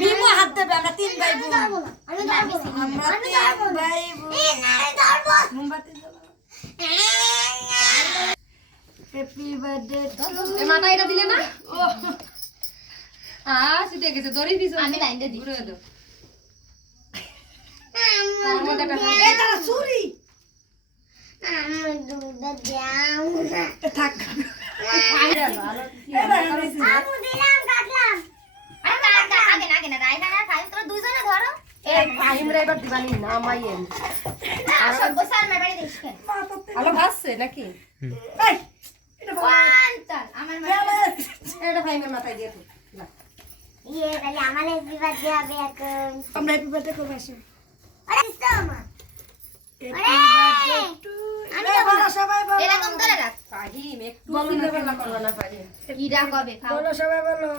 MIMO হাত দেবে আমরা তিন ভাই বোন। আমরা তিন ভাই বোন। মোমবাতি হ্যাপি বার্থডে এ মাথা এটা দিলে না? আ ছুটে গেছে দড়ি দিছ। আমি লাইনটা দিই। ঘুরে দাও। চুরি থাক আরে ভালো এরা এনেছি। আমু দিলাম, কাটলাম। আরে না, না, আগে না, আগে না, রায়হান আর ফাহিম, তোরা দুইজনে ধরো। এ এবার দিবানি না মাইয়েন ভালো ভাসছে নাকি? এই এটা ফাহিমের মাথায়। দিয়ে ইয়ে, তাহলে আমার happy birthday হবে এখন। আমরা। হ্যাপি বার্থডে করব আরে, দিছো আমার? সবাই বলো।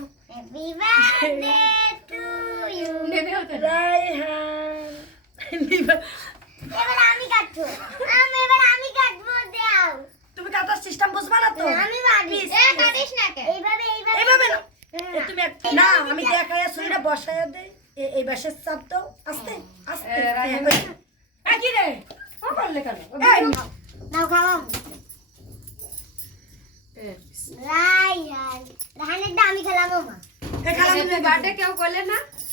এবার আমি কাটবো। আমি এবার আমি কাটবো, দাও। তুমি কাটার সিস্টেম বুঝবা না তো? আমি পারি। এ, কাটিস না কে? এইভাবে, এইভাবে। এইভাবে না। তুমি না আমি দেখাই ছুরিটা বসায় দে এই বাসের চাপ দাও। আস্তে আস্তে। এই, এই, কি রে? ও করলে কেন? নাও খাওয়াও। এ, রায়হান। আমি খেলাম মা এই খেলা আমি বার্থডে কেউ করলে না?